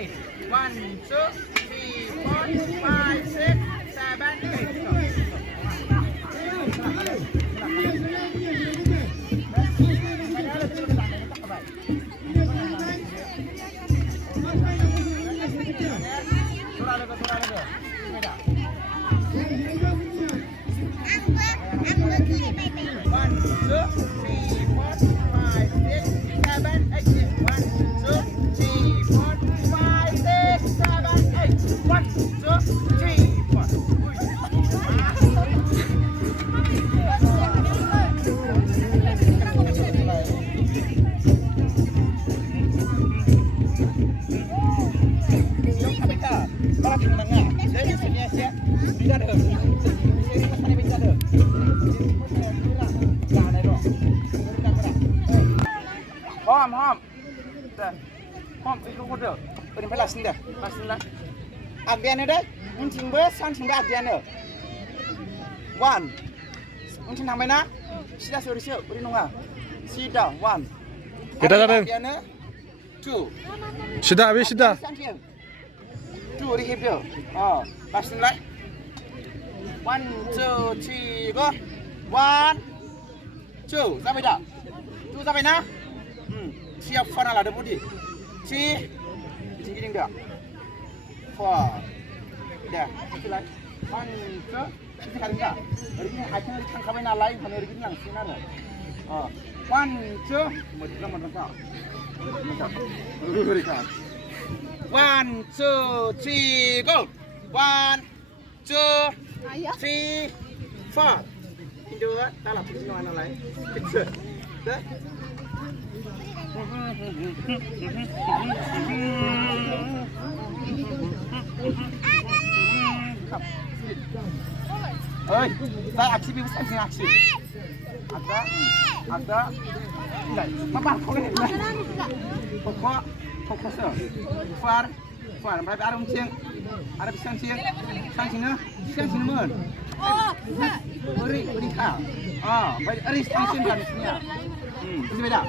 8. 1, 2, 3, 4, 5, 6, 7, Hom, itu kudu. Berimpai lasin dah, lasin lah. Agdiannya deh, uncing bes, sancing dah agdiannya. 1, uncing nampai na, sida sorry sih, beri nunga. Sida 1. Kita datang. 2. Sida, habis sida. 2 rihip yo. Oh, lasin lah. 1, 2, 3, go. 1, 2, sampai dah. 2 sampai na. Siap fana lah, ada budi. 3, tinggi dah. 4, dah. Selesai. 1, 2, kita kali dah. Hari ini hanya kita kawin alai, hari ini langsung ada. 1, 2, mesti mereka. 1, 2, 3, go. 1, 2, 3, 4. Dua, tak lah, kita mana lain. Kita, dah. Oi, saya aksi bisa sih aksi. Ada, tidak. Apa kau ni? Pokok sah. Far, berapa arung ciang? Ada pisang ciang men. Oh, beri kau. Beri aris ciang kan sini. Ini beda.